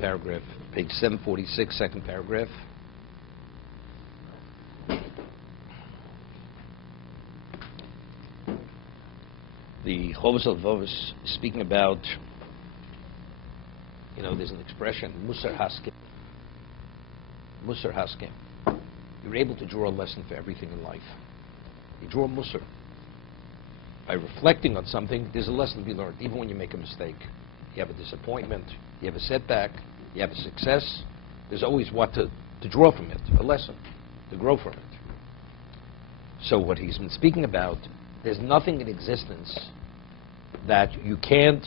paragraph, page 746, second paragraph. The Chovos HaLevavos is speaking about, there's an expression, Musar Haskim. Musar Haskim. You're able to draw a lesson for everything in life. You draw Musar. By reflecting on something, there's a lesson to be learned, even when you make a mistake. You have a disappointment, you have a setback, you have a success, there's always what to draw from it, a lesson, to grow from it. So what he's been speaking about, there's nothing in existence that you can't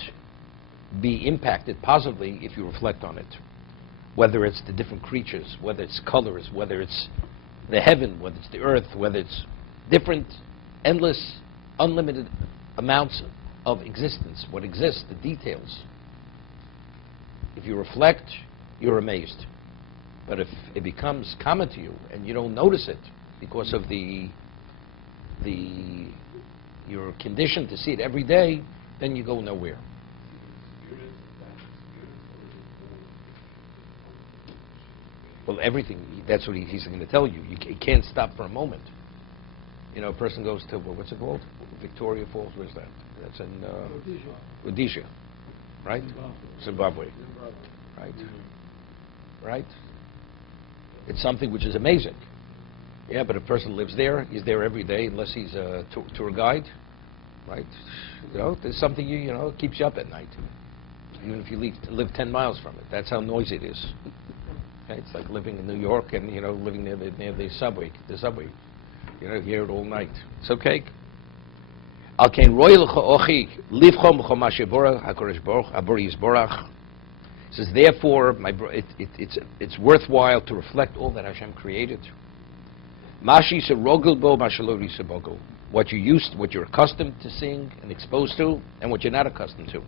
be impacted positively if you reflect on it. Whether it's the different creatures, whether it's colors, whether it's the heaven, whether it's the earth, whether it's different, endless, unlimited amounts of existence, what exists, the details. If you reflect, you're amazed. But if it becomes common to you and you don't notice it because of you're conditioned to see it every day, then you go nowhere. Well, everything, that's what he's going to tell you. You can't stop for a moment. A person goes to, what's it called? Victoria Falls, where's that? That's in Rhodesia, right? Zimbabwe. Right? Right? It's something which is amazing. Yeah, but a person lives there, he's there every day, unless he's a tour guide, right? There's something, keeps you up at night, even if you live 10 miles from it. That's how noisy it is. Okay? It's like living in New York and, living near the subway. You hear it all night. It's okay. It says, therefore, it's worthwhile to reflect all that Hashem created. What you're accustomed to seeing and exposed to, and what you're not accustomed to.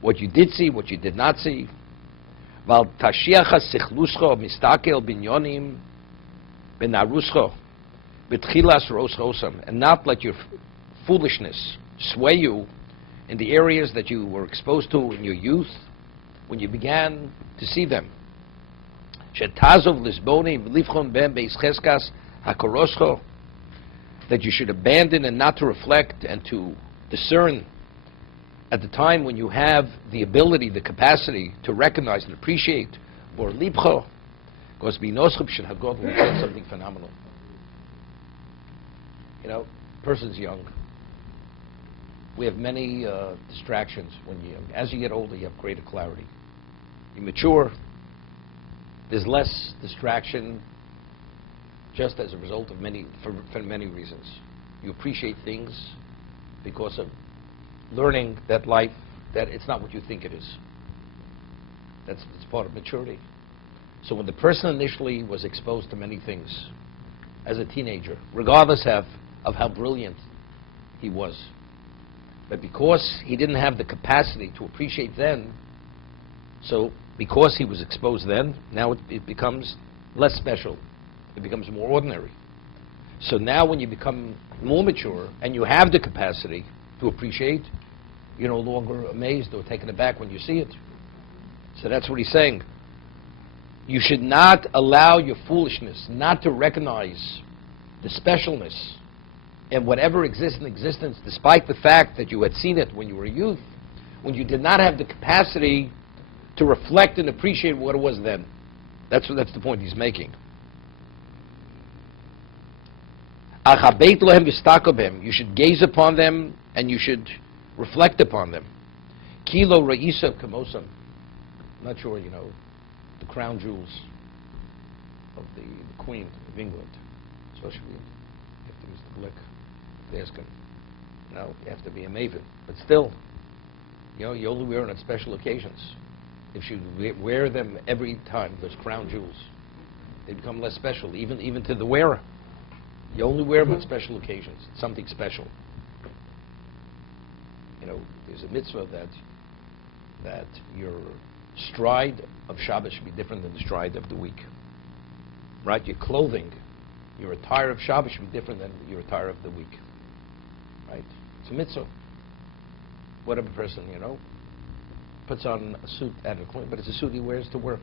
What you did see, what you did not see. And not let your foolishness sway you in the areas that you were exposed to in your youth, when you began to see them. That you should abandon and not to reflect and to discern at the time when you have the ability, the capacity to recognize and appreciate, or libcho, because something phenomenal. Person's young. We have many distractions when you're young. As you get older, you have greater clarity. You mature, there's less distraction just as a result of for many reasons. You appreciate things because of learning that life, that it's not what you think it is. It's part of maturity. So when the person initially was exposed to many things as a teenager, regardless of how brilliant he was, but because he didn't have the capacity to appreciate then, so because he was exposed then, now it becomes less special. It becomes more ordinary. So now when you become more mature and you have the capacity to appreciate, you're no longer amazed or taken aback when you see it. So that's what he's saying. You should not allow your foolishness not to recognize the specialness and whatever exists in existence, despite the fact that you had seen it when you were a youth, when you did not have the capacity to reflect and appreciate what it was then. That's the point he's making. You should gaze upon them and you should reflect upon them. Kilo Ra'isa Kamosam. I'm not sure, the crown jewels of the Queen of England. Especially, you have to use the blick. They ask him. You have to be a maven. But still, you only wear them on special occasions. If you wear them every time, those crown jewels, they become less special, even to the wearer. You only wear them on special occasions. It's something special. There's a mitzvah that your stride of Shabbos should be different than the stride of the week. Right? Your clothing, your attire of Shabbos should be different than your attire of the week. Right? It's a mitzvah. Whatever person, puts on a suit at a point, but it's a suit he wears to work.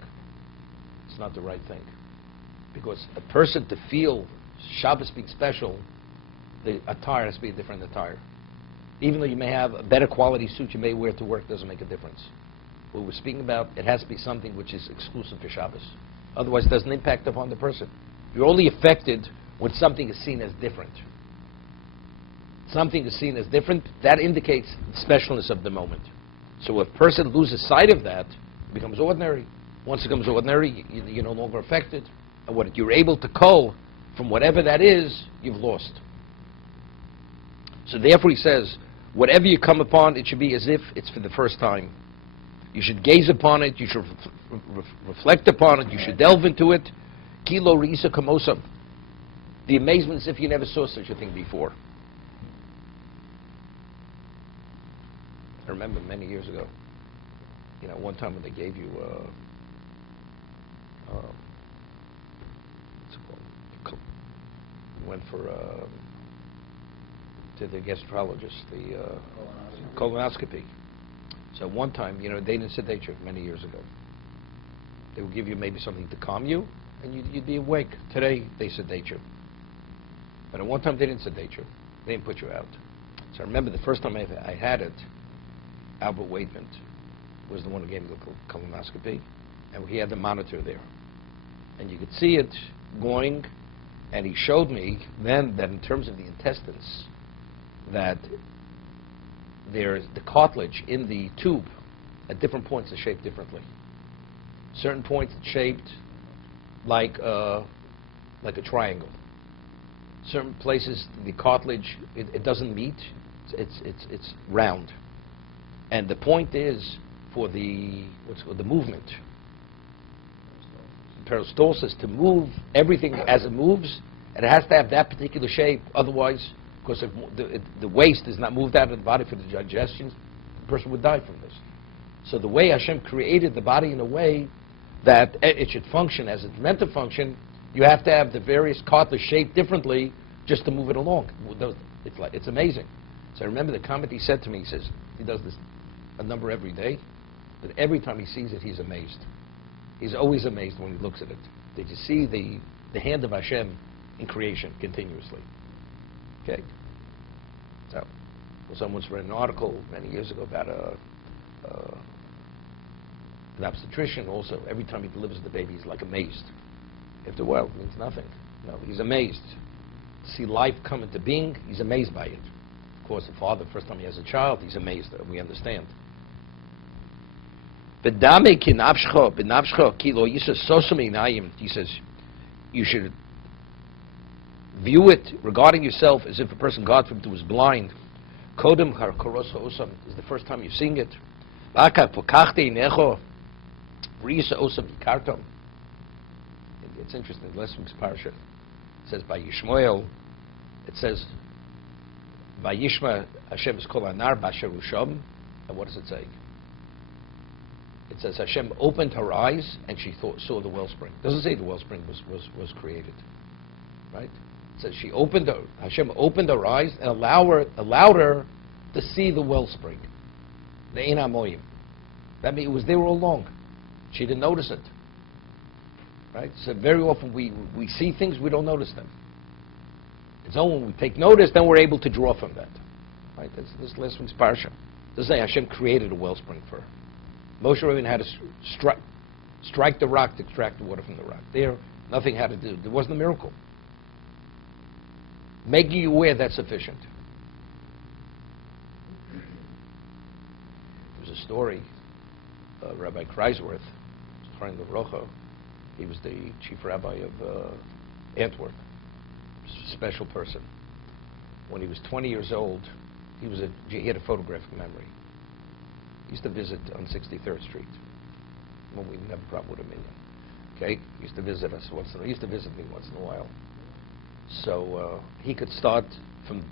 It's not the right thing. Because a person to feel Shabbos being special, the attire has to be a different attire. Even though you may have a better quality suit you may wear to work, doesn't make a difference. What we're speaking about, it has to be something which is exclusive for Shabbos. Otherwise, it doesn't impact upon the person. You're only affected when something is seen as different. Something is seen as different, that indicates the specialness of the moment. So if a person loses sight of that, it becomes ordinary. Once it becomes ordinary, you're no longer affected. And what you're able to cull from whatever that is, you've lost. So therefore he says, whatever you come upon, it should be as if it's for the first time. You should gaze upon it, you should reflect upon it, you should delve into it. Kilo Risa Kamosa. The amazement is if you never saw such a thing before. I remember many years ago, one time when they gave you, what's it called? Went for, to the gastrologist, the colonoscopy. So one time, they didn't sedate you many years ago. They would give you maybe something to calm you, and you'd be awake. Today, they sedate you. But at one time, they didn't sedate you. They didn't put you out. So I remember the first time I had it, Albert Waitman was the one who gave me the colonoscopy, and he had the monitor there. And you could see it going, and he showed me then that in terms of the intestines, that there's the cartilage in the tube at different points is shaped differently. Certain points it's shaped like a triangle. Certain places the cartilage it doesn't meet. It's round. And the point is for the the movement, peristalsis, to move everything as it moves, and it has to have that particular shape. Otherwise, because if the waste is not moved out of the body for the digestion, the person would die from this. So the way Hashem created the body in a way that it should function as it's meant to function, you have to have the various cartilage shaped differently just to move it along. It's amazing. So I remember the comment he said to me. He says he does this a number every day, but every time he sees it, he's amazed. He's always amazed when he looks at it. Did you see the hand of Hashem in creation continuously? Okay. So someone's read an article many years ago about an obstetrician also. Every time he delivers the baby, he's like amazed. After a while, it means nothing. No, he's amazed. To see life come into being, he's amazed by it. Of course, the father, first time he has a child, he's amazed. We understand. He says, you should view it regarding yourself as if a person, God forbid, was blind. Kodem harkorosa osam is the first time you're seeing it. It's interesting. Last week's parsha, it says by Yishmael, it says by Yishma Hashem is called Anar Basher Usham, and what does it say? It says Hashem opened her eyes and she saw the wellspring. It doesn't say the wellspring was created, right? It says Hashem opened her eyes and allowed her to see the wellspring, the Ein HaMoyim. That means it was there all along. She didn't notice it, right? So very often we see things, we don't notice them. It's only when we take notice, then we're able to draw from that, right? This last week's parsha. It doesn't say Hashem created a wellspring for her. Moshe Rabbeinu had to strike the rock to extract the water from the rock. There, nothing had to do. There wasn't a miracle. Making you aware, that's sufficient. There's a story, Rabbi Kreisworth, he was the chief rabbi of Antwerp, special person. When he was 20 years old, he had a photographic memory. He used to visit on 63rd Street when we didn't have a problem with him. Okay, he used to visit us once in a while. He used to visit me once in a while. So he could start from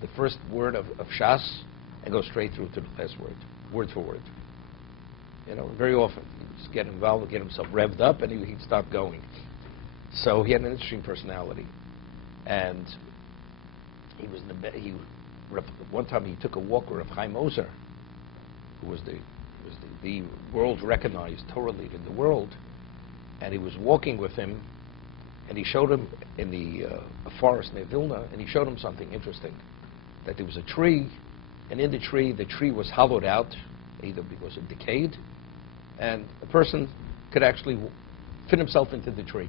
the first word of Shas and go straight through to the last word for word. Very often he'd just get involved, get himself revved up, and he'd start going. So he had an interesting personality, and he was one time he took a walk with Chaim Ozer, who was the He was the world recognized Torah leader in the world, and he was walking with him, and he showed him in a forest near Vilna, and he showed him something interesting, that there was a tree, and in the tree was hollowed out, either because it decayed, and a person could actually fit himself into the tree.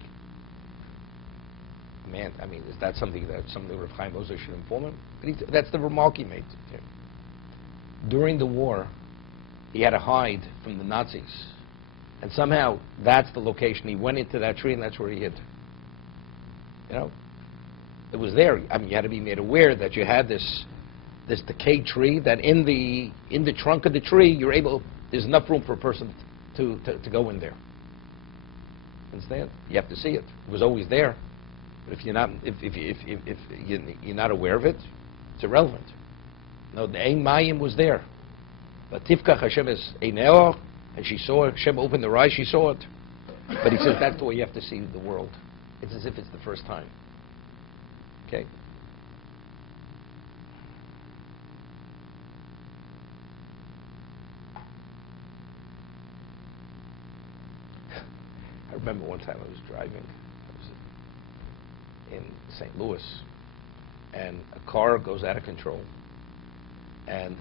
Man, I mean, is that something that Rav Chaim Ozer should inform him? But that's the remark he made. During the war, he had to hide from the Nazis, and somehow that's the location. He went into that tree, and that's where he hid. You know, it was there. I mean, you had to be made aware that you had this decayed tree. That in the trunk of the tree, there's enough room for a person to go in there. Understand? You have to see it. It was always there. But if you're not aware of it, it's irrelevant. No, the Ein Mayim was there. But Tifkach Hashem is Eineor, and she saw it. Hashem opened her eyes, she saw it. But he says that's the way you have to see the world. It's as if it's the first time. Okay? I remember one time I was driving. In St. Louis, and a car goes out of control, and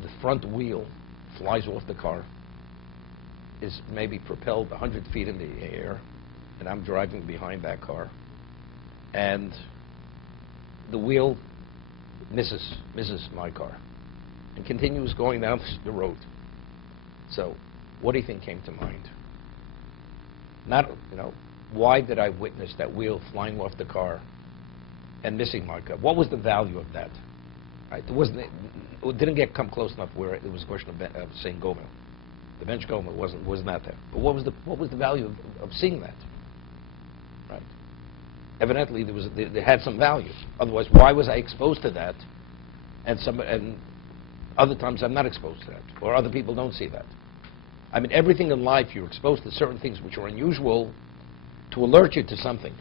the front wheel flies off the car, is maybe propelled 100 feet in the air, and I'm driving behind that car, and the wheel misses my car and continues going down the road. So what do you think came to mind? Not, why did I witness that wheel flying off the car and missing my car? What was the value of that? Right? It didn't come close enough where it was a question of saying Gomer. The bench Gomer was not there. But what was the value of seeing that? Right? Evidently, there had some value. Otherwise, why was I exposed to that? And other times I'm not exposed to that, or other people don't see that. I mean, everything in life, you're exposed to certain things which are unusual to alert you to something.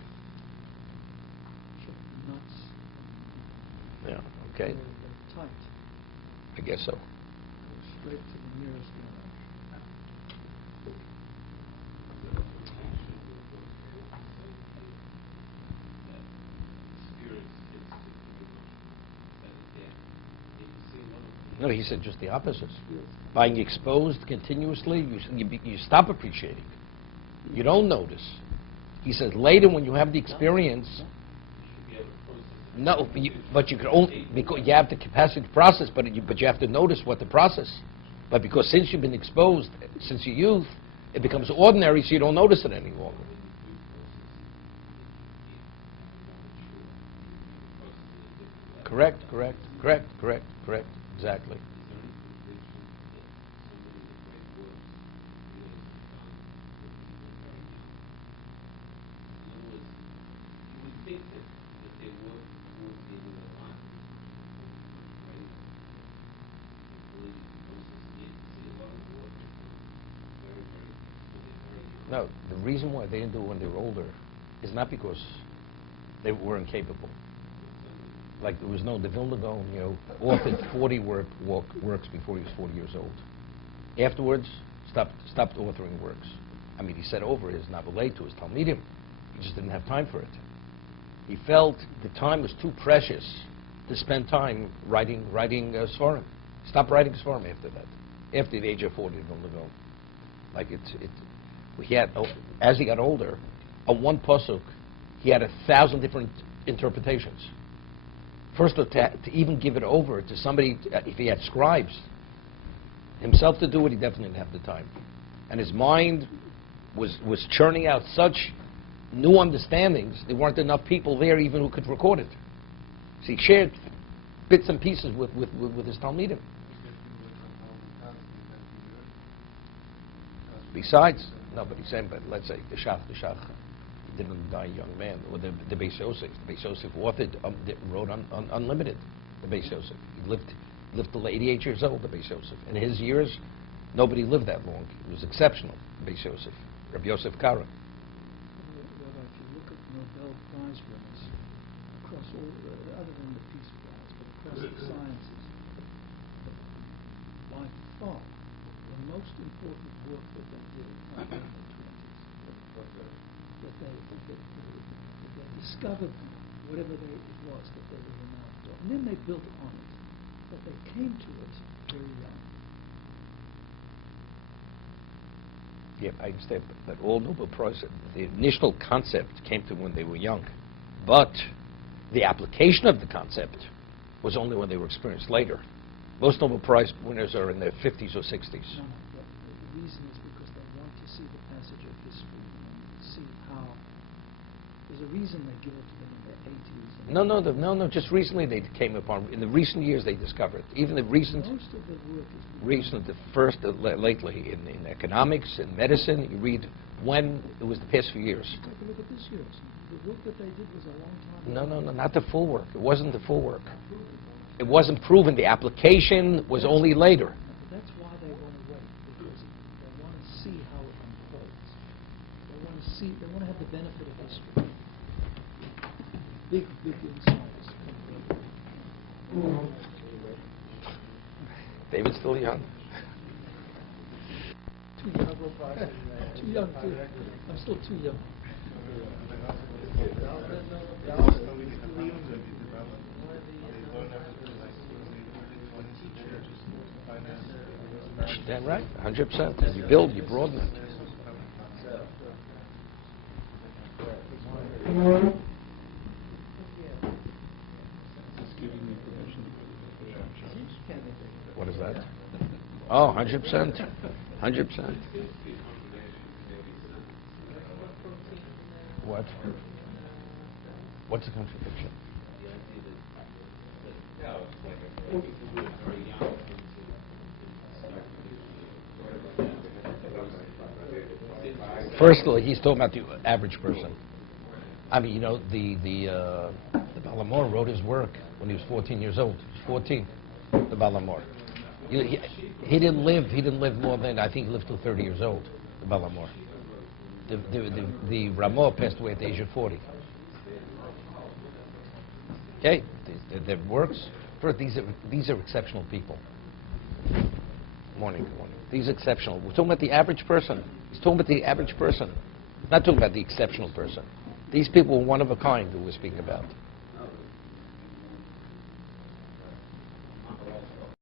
Yeah, okay. Tight. I guess so. Go straight to the nearest No, he said just the opposite. Being exposed continuously, you stop appreciating. You don't notice. He says later when you have the experience, no, but you can only, because you have the capacity to process, but you have to notice what the process. But because since you've been exposed since your youth, it becomes ordinary, so you don't notice it any longer. Correct, exactly. No, the reason why they didn't do it when they were older is not because they were incapable. Like there was the Vilna Gaon, authored 40 works before he was 40 years old. Afterwards, stopped authoring works. I mean, he said over his Navalei to his Talmidim. He just didn't have time for it. He felt the time was too precious to spend time writing Svarim. Stopped writing Svarim after that, after the age of 40 in Vilna Gaon. Like he had, as he got older, on one pasuk, he had 1,000 different interpretations. First, to even give it over to somebody, if he had scribes, himself to do it, he definitely didn't have the time. And his mind was churning out such new understandings, there weren't enough people there even who could record it. So he shared bits and pieces with his Talmidim. Besides, no, but he's saying, but let's say the Shach, he didn't die a young man, or the Beis Yosef. The Beis Yosef authored, wrote unlimited. The Beis Yosef, he lived till 88 years old. The Beis Yosef, in his years, nobody lived that long. It was exceptional. The Beis Yosef, Rabbi Yosef Kara. Well, if you look at Nobel Prize winners across all, other than the Peace Prize, but across the sciences, by far, the important work that they did in the 20s. That they discovered whatever it was that they were renowned for. And then they built on it. But they came to it very young. Yeah, I understand, but all Nobel Prize, the initial concept came to them when they were young. But the application of the concept was only when they were experienced later. Most Nobel Prize winners are in their 50s or 60s. No, but the reason is because they want to see the passage of history and see how. There's a reason they give it to them in their 80s. No, just recently they came upon, in the recent years they discovered. Even the recent, Most of the work is lately in economics and medicine, you read when it was the past few years. Take a look at this year. The work that they did was a long time No, ago. not the full work. It wasn't the full work. It wasn't proven. The application was only later. But that's why they want to wait, because they want to see how it unfolds. They want to have the benefit of history. Big insights. David's still young. Too young. Too young, too. I'm still too young. Damn right, 100%. You build, you broaden it. What is that? Oh, 100%. 100%. What? What's the contradiction? First of all, he's talking about the average person. I mean, you know, the Balamor wrote his work when he was 14 years old. He was 14, the Balamor. He didn't live more than, I think he lived till 30 years old, the Balamor. The Ramah passed away at the age of 40. Okay, their works. First, these are exceptional people. Morning. These are exceptional. We're talking about the average person. He's talking about the average person, not talking about the exceptional person. These people were one of a kind that we're speaking about.